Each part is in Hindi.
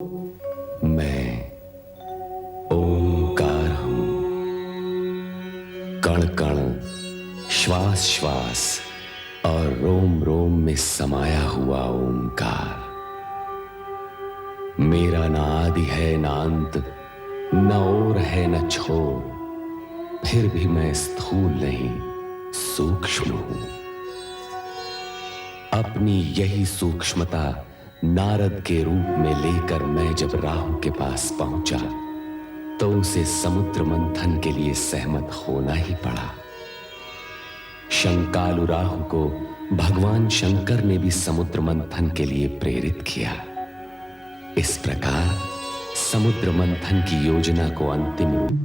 मैं ओंकार हूं। कण कण, श्वास श्वास और रोम रोम में समाया हुआ ओंकार। मेरा ना आदि है ना अंत, न ओर है न छोर, फिर भी मैं स्थूल नहीं, सूक्ष्म हूं। अपनी यही सूक्ष्मता नारद के रूप में लेकर मैं जब राहु के पास पहुंचा तो उसे समुद्र मंथन के लिए सहमत होना ही पड़ा। शंकालु राहु को भगवान शंकर ने भी समुद्र मंथन के लिए प्रेरित किया। इस प्रकार समुद्र मंथन की योजना को अंतिम रूप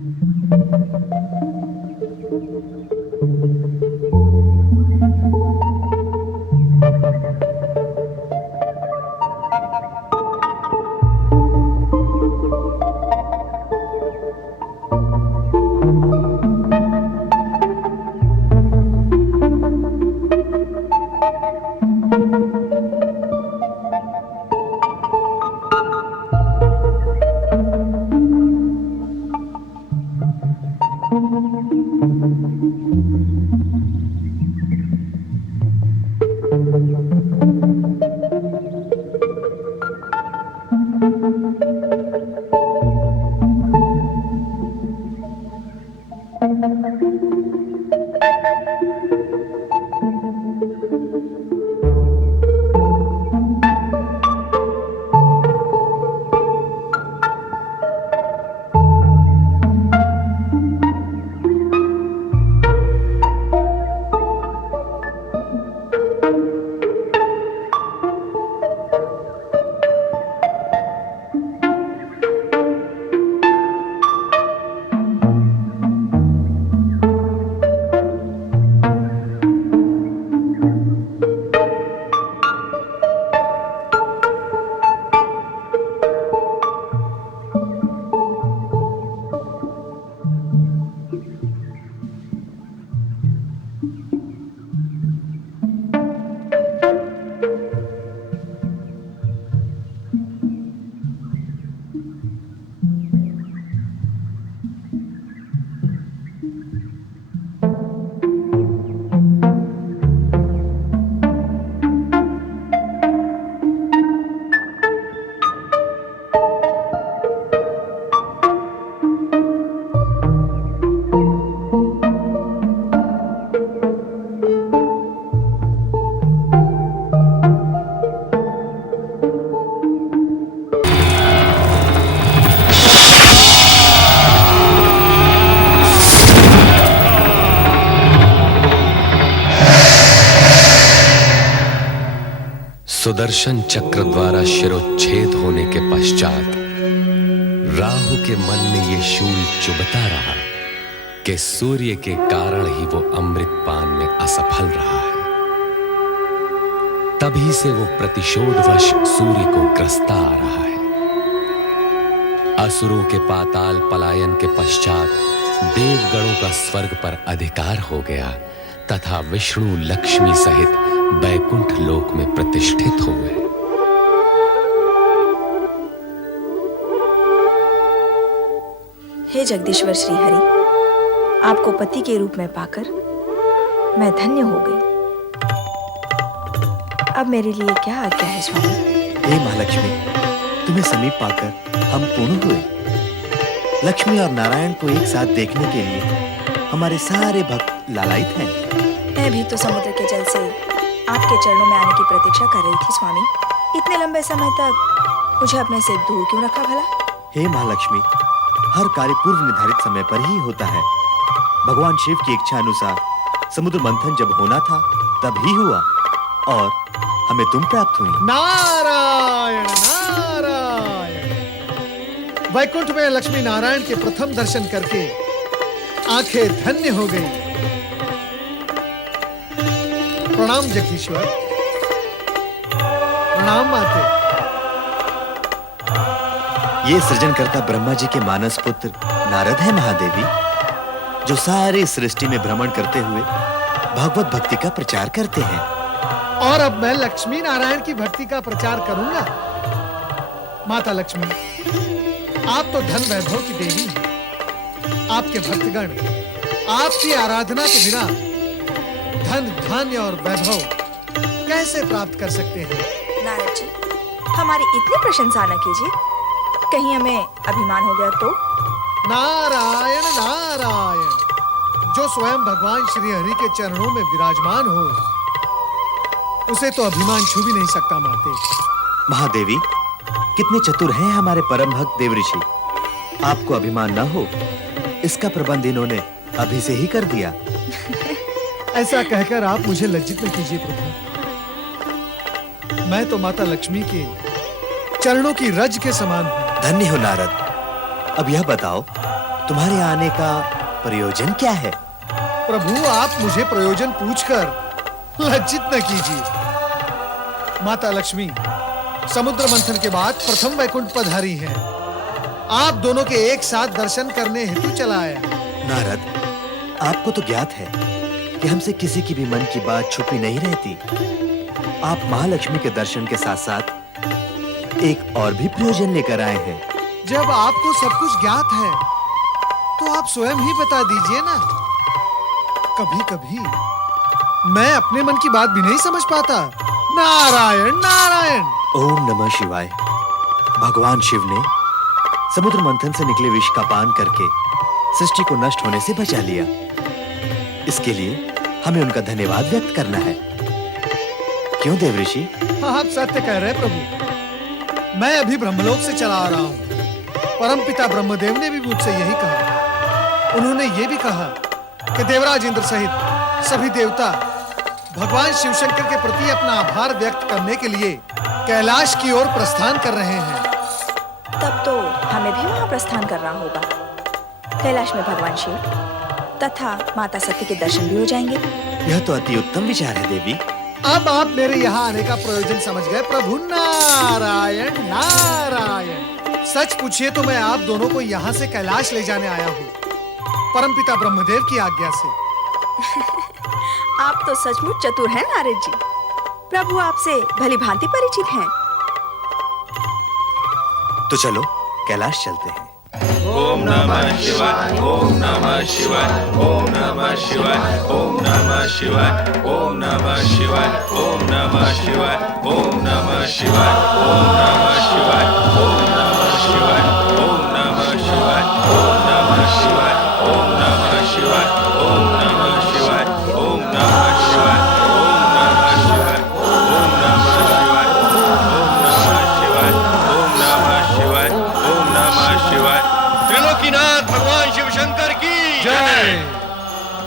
सुदर्शन चक्र द्वारा शिरोच्छेद होने के पश्चात राहु के मन में यह शूल चुभता रहा कि सूर्य के कारण ही वो अमृतपान में असफल रहा है। तभी से वो प्रतिशोधवश सूर्य को ग्रस्ता आ रहा है। असुरों के पाताल पलायन के पश्चात देवगणों का स्वर्ग पर अधिकार हो गया तथा विष्णु लक्ष्मी सहित बैकुंठ लोक में प्रतिष्ठित हो गए। हे जगदीश्वर श्री हरि, आपको पति के रूप में पाकर मैं धन्य हो गई। अब मेरे लिए क्या आज्ञा है स्वामी? हे महालक्ष्मी, तुम्हें समीप पाकर हम पूर्ण हुए। लक्ष्मी और नारायण को एक साथ देखने के लिए हमारे सारे भक्त लालायित हैं। मैं भी तो समुद्र के जल से आपके चरणों में आने की प्रतीक्षा कर रही थी स्वामी। इतने लंबे समय तक मुझे अपने से दूर क्यों रखा भला? हे महालक्ष्मी, हर कार्य पूर्व निर्धारित समय पर ही होता है। भगवान शिव की इच्छा अनुसार समुद्र मंथन जब होना था तब ही हुआ और हमें तुम प्राप्त हुई। नारायण नारायण। वैकुंठ में लक्ष्मी नारायण के प्रथम दर्शन करके आंखें धन्य हो गई। प्रणाम जगदीश्वर, प्रणाम माते। ये सृजनकर्ता ब्रह्मा जी के मानस पुत्र नारद है महादेवी, जो सारी सृष्टि में भ्रमण करते हुए भगवत भक्ति का प्रचार करते हैं। और अब मैं लक्ष्मी नारायण की भक्ति का प्रचार करूंगा। माता लक्ष्मी, आप तो धन वैभव की देवी हैं। आपके भक्तगण आपकी आराधना के बिना धन, धान्य और वैभव कैसे प्राप्त कर सकते हैं? नारद जी, हमारी इतनी प्रशंसा न कीजिए, कहीं हमें अभिमान हो गया तो? नारायण नारायण, जो स्वयं भगवान श्री हरि के चरणों में विराजमान हो, उसे तो अभिमान छू भी नहीं सकता माते। महादेवी, कितने चतुर हैं हमारे परम भक्त देव ऋषि। आपको अभिमान न हो, इसका प्रबंध इन्होंने अभी से ही कर दिया। ऐसा कहकर आप मुझे लज्जित न कीजिए प्रभु। मैं तो माता लक्ष्मी के चरणों की रज के समान हूँ। धन्य हो नारद। अब यह बताओ, तुम्हारे आने का प्रयोजन क्या है? प्रभु, आप मुझे प्रयोजन पूछकर लज्जित न कीजिए। माता लक्ष्मी समुद्र मंथन के बाद प्रथम वैकुंठ पधारी हैं। आप दोनों के एक साथ दर्शन करने हेतु चला आया। नारद, आपको तो ज्ञात है कि हमसे किसी की भी मन की बात छुपी नहीं रहती। आप महालक्ष्मी के दर्शन के साथ साथ एक और भी प्रयोजन लेकर आए हैं। जब आपको सब कुछ ज्ञात है, तो आप स्वयं ही बता दीजिए ना। कभी-कभी मैं अपने मन की बात भी नहीं समझ पाता। नारायण नारायण। ओम नमः शिवाय। भगवान शिव ने समुद्र मंथन से निकले विष का पान करके सृष्टि को नष्ट होने से बचा लिया। इसके लिए हमें उनका धन्यवाद व्यक्त करना है। क्यों देव ऋषि? आप सत्य कह रहे हैं प्रभु। मैं अभी ब्रह्मलोक से चला आ रहा हूँ। परमपिता ब्रह्मदेव ने भी मुझसे यही कहा। उन्होंने ये भी कहा कि देवराज इंद्र सहित सभी देवता भगवान शिव शंकर के प्रति अपना आभार व्यक्त करने के लिए कैलाश की ओर प्रस्थान कर रहे हैं। तब तो हमें भी वहां प्रस्थान करना होगा। कैलाश में भगवान शिव तथा माता सती के दर्शन भी हो जाएंगे। यह तो अति उत्तम विचार है देवी। अब आप मेरे यहाँ आने का प्रयोजन समझ गए प्रभु। नारायण नारायण। सच पूछिए तो मैं आप दोनों को यहाँ से कैलाश ले जाने आया हूँ, परमपिता ब्रह्मदेव की आज्ञा से। आप तो सचमुच चतुर हैं नारद जी। प्रभु आपसे भली भांति परिचित हैं। तो चलो कैलाश चलते हैं। ओम नमः शिवाय, ओम नमः शिवाय, ओम नमः शिवाय, ओम नमः शिवाय, ओम नमः शिवाय, ओम नमः शिवाय, ओम नमः शिवाय, ओम नमः शिवाय, ओम नमः शिवाय, ओम नमः शिवाय, ओम नमः शिवाय, ओम नमः शिवाय, ओम नमः शिवाय, ओम नमः शिवाय, ओम नमः शिवाय, ओम नमः शिवाय, ओम नमः शिवाय, ओम नमः शिवाय। त्रिलोकीनाथ भगवान शिव शंकर की जय।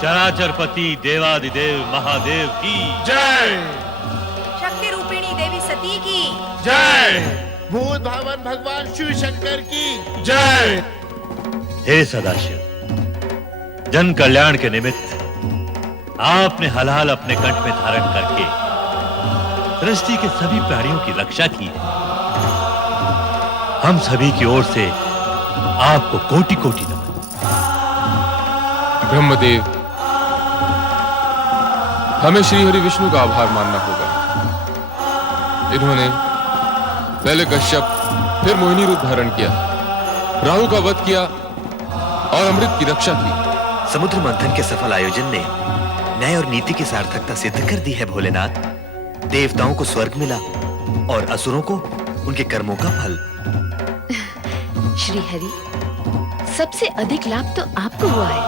चराचरपति देवादिदेव महादेव की जय। शक्ति रूपिणी देवी सती की जय। भूत भावन भगवान शिव शंकर की जय। हे सदाशिव, जन कल्याण के निमित्त आपने हलाल अपने कंठ में धारण करके सृष्टि के सभी प्राणियों की रक्षा की है। हम सभी की ओर से आपको कोटि कोटि नमन। ब्रह्मदेव, हमें श्री हरि विष्णु का आभार मानना होगा। इन्होंने पहले कश्यप फिर मोहिनी रूप धारण किया, राहु का वध किया और अमृत की रक्षा की। समुद्र मंथन के सफल आयोजन ने न्याय और नीति की सार्थकता सिद्ध कर दी है भोलेनाथ। देवताओं को स्वर्ग मिला और असुरों को उनके कर्मों का फल। श्री हरि, सबसे अधिक लाभ तो आपको हुआ है।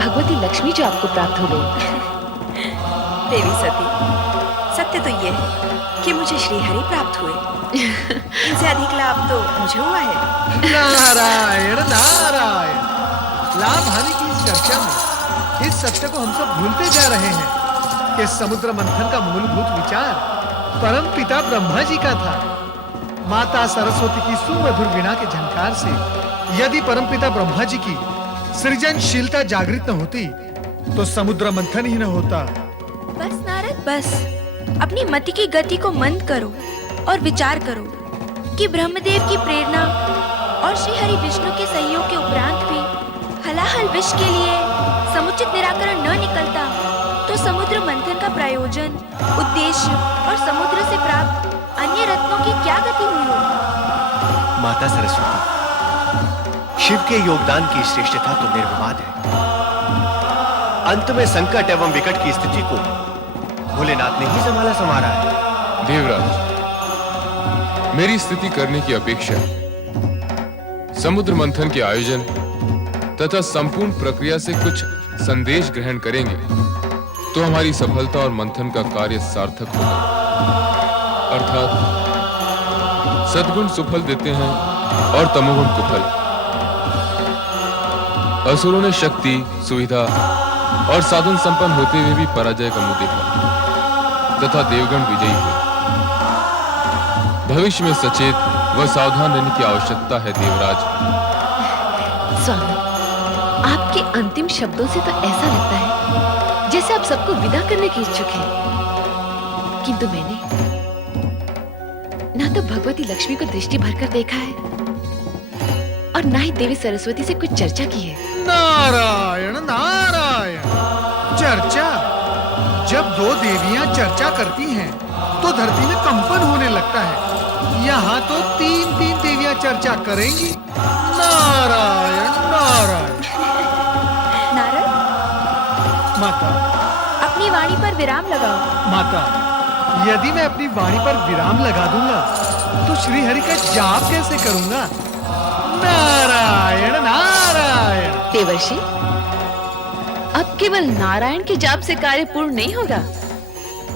भगवती लक्ष्मी जो आपको प्राप्त हो गई। देवी सती, सत्य तो ये है कि मुझे श्री हरि प्राप्त हुए। इनसे अधिक लाभ तो मुझे हुआ है। नारायण नारायण। लाभ हानि की इस चर्चा में इस सत्य को हम सब भूलते जा रहे हैं कि समुद्र मंथन का मूलभूत विचार परम पिता ब्रह्मा जी का था। माता सरस्वती की सुमधुर वीणा के झंकार से यदि परमपिता ब्रह्मा जी की सृजनशीलता जागृत न होती तो समुद्र मंथन ही न होता। बस नारद, बस अपनी मति की गति को मंद करो और विचार करो कि ब्रह्मदेव की प्रेरणा और श्री हरि विष्णु के सहयोग के उपरांत भी हलाहल विष के लिए समुचित निराकरण न निकलता तो समुद्र मंथन का प्रयोजन, उद्देश्य और समुद्र से प्राप्त अन्य रत्नों की क्या गति हुई होगी? माता सरस्वती, शिव के योगदान की श्रेष्ठता तो निर्विवाद है। अंत में संकट एवं विकट की स्थिति को भोलेनाथ ने ही संवारा है। देवराज, मेरी स्तुति करने की अपेक्षा समुद्र मंथन के आयोजन तथा संपूर्ण प्रक्रिया से कुछ संदेश ग्रहण करेंगे तो हमारी सफलता और मंथन का कार्य सार्थक होगा। अर्थात सद्गुण सुफल देते हैं और तमोगुण कुफल। असुरों ने शक्ति, सुविधा और साधन संपन्न होते हुए भी पराजय का मुंह देखा तथा देवगण विजयी हुए। भविष्य में सचेत व सावधान रहने की आवश्यकता है देवराज। स्वामी, आपके अंतिम शब्दों से तो ऐसा लगता है जैसे आप सबको विदा करने के इच्छुक हैं। किंतु मैंने ना तो भगवती लक्ष्मी को दृष्टि भरकर देखा है और ना ही देवी सरस्वती से कुछ चर्चा की है। नारायण नारायण। चर्चा? जब दो देवियां चर्चा करती हैं तो धरती में कंपन होने लगता है। यहाँ तो तीन देवियां चर्चा करेंगी। नारायण नारायण। नारद, माता, अपनी वाणी पर विराम लगाओ। माता, यदि मैं अपनी वाणी पर विराम लगा दूंगा तो श्री हरि का जाप कैसे करूंगा? नारायण नारायण। देवर्षि, अब केवल नारायण के जाप से कार्य पूर्ण नहीं होगा,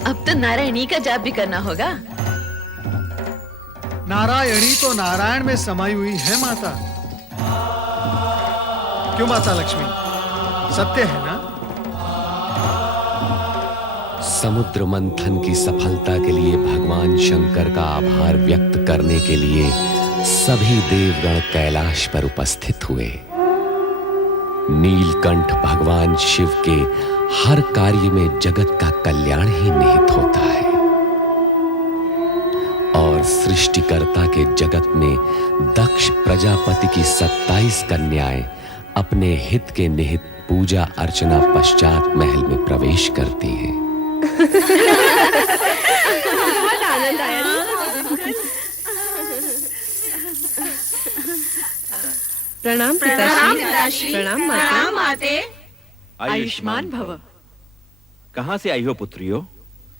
अब तो नारायणी का जाप भी करना होगा। नारायणी तो नारायण में समाई हुई है माता। क्यों माता लक्ष्मी, सत्य है ना? समुद्र मंथन की सफलता के लिए भगवान शंकर का आभार व्यक्त करने के लिए सभी देवगण कैलाश पर उपस्थित हुए। नीलकंठ भगवान शिव के हर कार्य में जगत का कल्याण ही निहित होता है और सृष्टिकर्ता के जगत में दक्ष प्रजापति की 27 कन्याएं अपने हित के निहित पूजा अर्चना पश्चात महल में प्रवेश करती हैं। बहुत आनंद आया। प्रणाम पिताश्री। प्रणाम माते। आयुष्मान भव। कहाँ से आई हो पुत्रियों?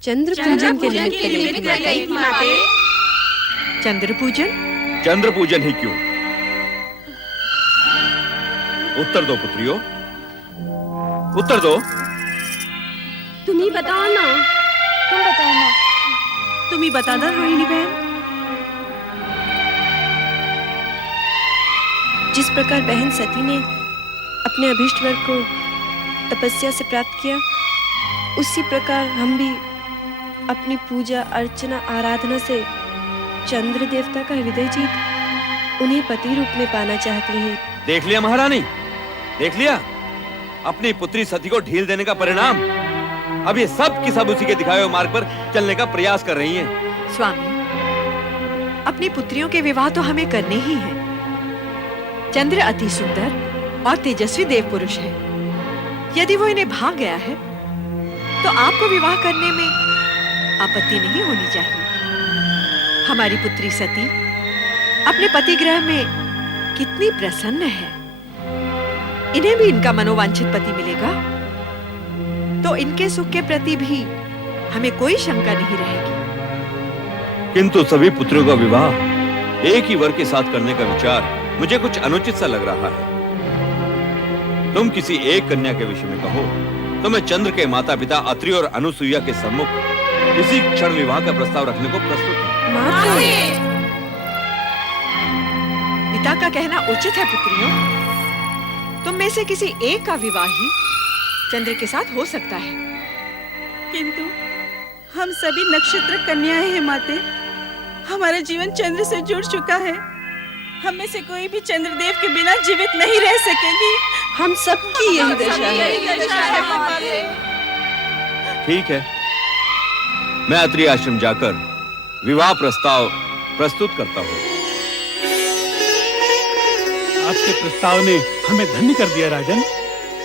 चंद्र पूजन के निमित्त गई थी माते। चंद्र पूजन? चंद्र पूजन ही क्यों? उत्तर दो पुत्रियों, उत्तर दो। तुम ही बताओ ना। तुम बताओ ना। तुम ही बता दो रोहिणी बहन। जिस प्रकार बहन सती ने अपने अभीष्ट वर को तपस्या से प्राप्त किया, उसी प्रकार हम भी अपनी पूजा अर्चना आराधना से चंद्र देवता का हृदय जीत उन्हें पति रूप में पाना चाहती हैं। देख लिया महारानी, देख लिया अपनी पुत्री सती को ढील देने का परिणाम। अब ये सब की सब उसी के दिखाए हुए मार्ग पर चलने का प्रयास कर रही हैं। स्वामी, अपनी पुत्रियों के विवाह तो हमें करने ही हैं। चंद्र अति सुंदर और तेजस्वी देव पुरुष है। यदि वो इन्हें भाग गया है तो आपको विवाह करने में आपत्ति नहीं होनी चाहिए। हमारी पुत्री सती अपने पति ग्रह में कितनी प्रसन्न है। इन्हें भी इनका मनोवांछित पति मिलेगा तो इनके सुख के प्रति भी हमें कोई शंका नहीं रहेगी। किंतु सभी पुत्रों का विवाह एक ही वर के साथ करने का विचार मुझे कुछ अनुचित सा लग रहा है। तुम किसी एक कन्या के विषय में कहो तो मैं चंद्र के माता पिता अत्रि और अनुसुईया के सम्मुख इसी क्षण विवाह का प्रस्ताव रखने को प्रस्तुत हूं। पिता का कहना उचित है पुत्रियों। तुम में से किसी एक का विवाह ही चंद्र के साथ हो सकता है। किंतु हम सभी नक्षत्र कन्याएं हैं माते। हमारा जीवन चंद्र से जुड़ चुका है। हम में से कोई भी चंद्रदेव के बिना जीवित नहीं रह सकेगी। हम सबकी यही दशा है। ठीक है, मैं अत्रि आश्रम जाकर विवाह प्रस्ताव प्रस्तुत करता हूँ। आपके प्रस्ताव ने हमें धन्य कर दिया राजन।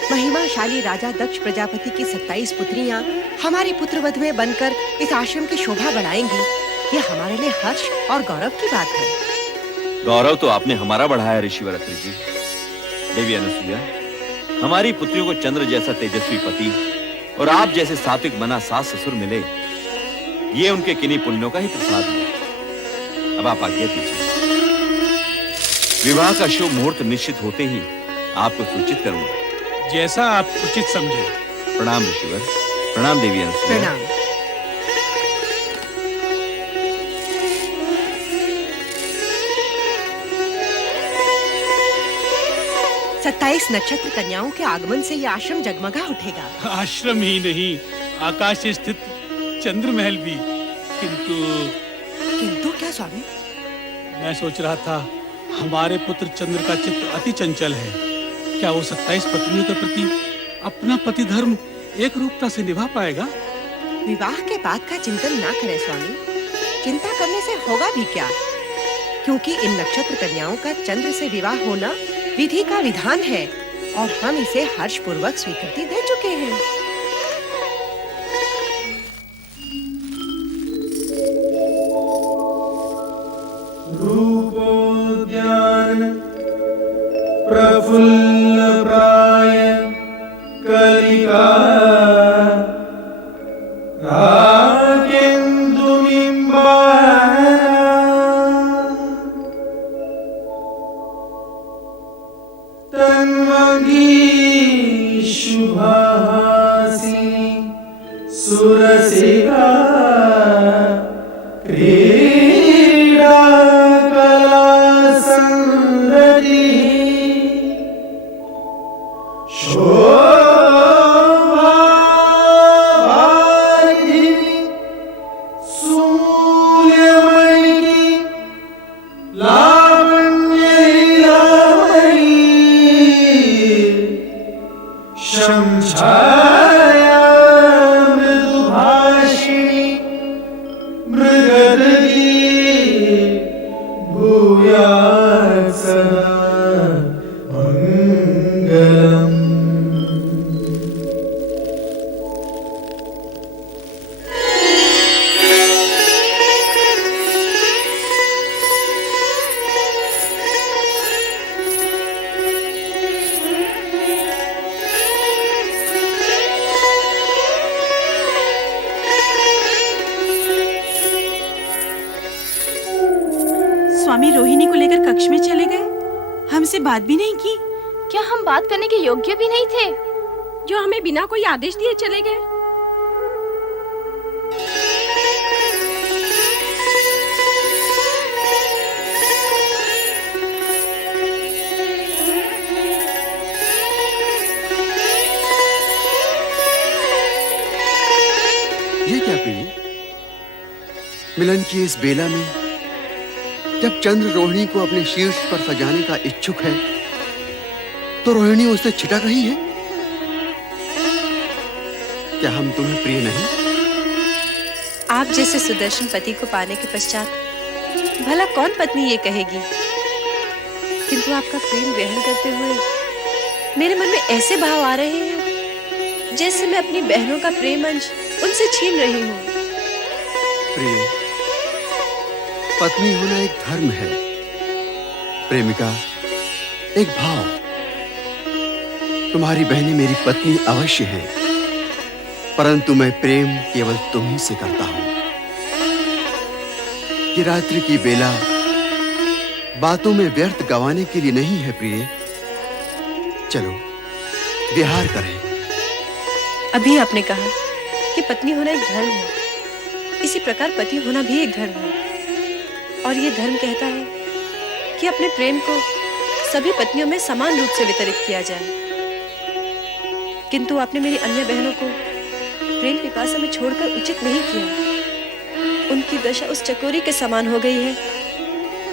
महिमाशाली राजा दक्ष प्रजापति की 27 पुत्रियां हमारी पुत्रवधू में बनकर इस आश्रम की शोभा बढ़ाएंगी। ये हमारे लिए हर्ष और गौरव की बात है। गौरव तो आपने हमारा बढ़ाया ऋषिवर अत्रि जी। देवी अनुसुईया, हमारी पुत्रियों को चंद्र जैसा तेजस्वी पति और आप जैसे सात्विक मना सास ससुर मिले, ये उनके किन्हीं पुण्यों का ही प्रसाद है। अब आप आज्ञा दीजिए, विवाह का शुभ मुहूर्त निश्चित होते ही आपको सूचित करूंगा। जैसा आप उचित समझे। प्रणाम ऋषिवर। प्रणाम देवी अनुसुईया। प्रणाम। 27 नक्षत्र कन्याओं के आगमन से यह आश्रम जगमगा उठेगा। आश्रम ही नहीं, आकाश से स्थित चंद्र महल भी। किंतु क्या स्वामी? मैं सोच रहा था, हमारे पुत्र चंद्र का चित्त अति चंचल है। क्या वो 27 पत्नियों के प्रति अपना पति धर्म एक रूपता से निभा पाएगा? विवाह के बाद का चिंतन ना करें स्वामी। चिंता करने से होगा भी क्या? क्योंकि इन नक्षत्र कन्याओं का चंद्र से विवाह होना विधि का विधान है और हम इसे हर्ष पूर्वक स्वीकृति दे चुके हैं। रूपोद्यान प्रफुल्ल प्राय कलिका सुरसिका क्रीडा कला संरति शोभा वारिधि सूर्यमयी लावण्य लीलामयी शंछाया स्वामी रोहिणी को लेकर कक्ष में चले गए, हमसे बात भी नहीं की। क्या हम बात करने के योग्य भी नहीं थे, जो हमें बिना कोई आदेश दिए चले गए? ये क्या प्रिय? मिलन की इस बेला में जब चंद्र रोहिणी को अपने शीर्ष पर सजाने का इच्छुक है, तो रोहिणी उससे छिटक रही है। क्या हम तुम्हें प्रिय नहीं? आप जैसे सुदर्शन पति को पाने के पश्चात भला कौन पत्नी ये कहेगी? किंतु आपका प्रेम ग्रहण करते हुए मेरे मन में ऐसे भाव आ रहे हैं जैसे मैं अपनी बहनों का प्रेम अंश उनसे छीन रही हूँ। प्रिय, पत्नी होना एक धर्म है, प्रेमिका एक भाव। तुम्हारी बहनें मेरी पत्नी अवश्य हैं, परंतु मैं प्रेम केवल तुम ही से करता हूं। ये रात्रि की बेला बातों में व्यर्थ गंवाने के लिए नहीं है प्रिय। चलो विहार करें। अभी आपने कहा कि पत्नी होना एक धर्म है, इसी प्रकार पति होना भी एक धर्म है। और ये धर्म कहता है कि अपने प्रेम को सभी पत्नियों में समान रूप से वितरित किया जाए। किंतु आपने मेरी अन्य बहनों को प्रेम पिपासा में छोड़कर उचित नहीं किया। उनकी दशा उस चकोरी के समान हो गई है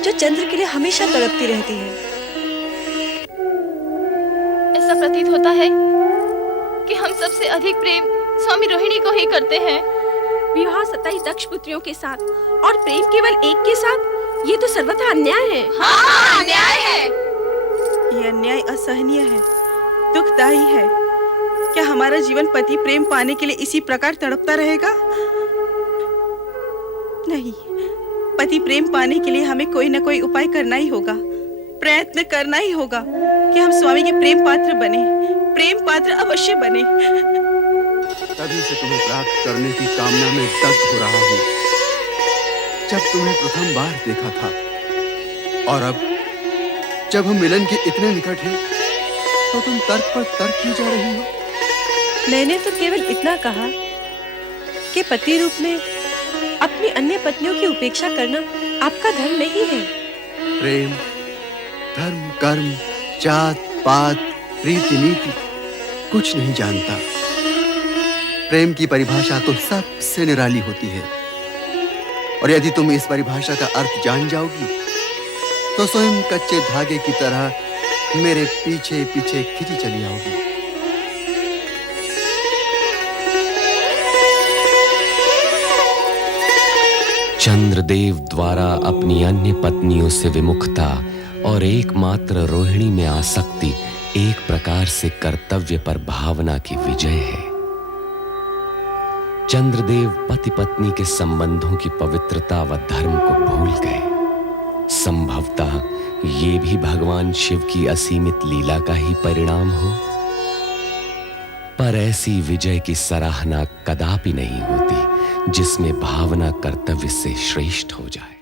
जो चंद्र के लिए हमेशा तड़पती रहती है। ऐसा प्रतीत होता है कि हम सबसे अधिक प्रेम स्वामी रोहिणी को ही करते हैं। विवाह 27 दक्ष पुत्रियों के साथ और प्रेम केवल एक के साथ, ये तो सर्वथा अन्याय है। हाँ, अन्याय है। ये अन्याय असहनीय है, दुखदायी है। क्या हमारा जीवन पति प्रेम पाने के लिए इसी प्रकार तड़पता रहेगा? नहीं, पति प्रेम पाने के लिए हमें कोई न कोई उपाय करना ही होगा, प्रयत्न करना ही होगा कि हम स्वामी के प्रेम पात्र बने, प्रेम पात्र अवश्य बने। तभी से तुम्हें प्राप्त करने की कामना में दग्ध हो रहा हूँ। जब तुम्हें प्रथम बार देखा था और अब जब हम मिलन के इतने निकट हैं, तो तुम तर्क पर तर्क की जा रही हो। मैंने तो केवल इतना कहा कि पति रूप में अपनी अन्य पत्नियों की उपेक्षा करना आपका धर्म नहीं है। प्रेम, धर्म, कर्म, जात, पात, रीति नीति कुछ नहीं जानता। प्रेम की परिभाषा तो सबसे निराली होती है, और यदि तुम इस परिभाषा का अर्थ जान जाओगी तो स्वयं कच्चे धागे की तरह मेरे पीछे पीछे खिंची चली आओगी। चंद्रदेव द्वारा अपनी अन्य पत्नियों से विमुखता और एकमात्र रोहिणी में आसक्ति एक प्रकार से कर्तव्य पर भावना की विजय है। चंद्रदेव पति पत्नी के संबंधों की पवित्रता व धर्म को भूल गए। संभवतः ये भी भगवान शिव की असीमित लीला का ही परिणाम हो, पर ऐसी विजय की सराहना कदापि नहीं होती जिसमें भावना कर्तव्य से श्रेष्ठ हो जाए।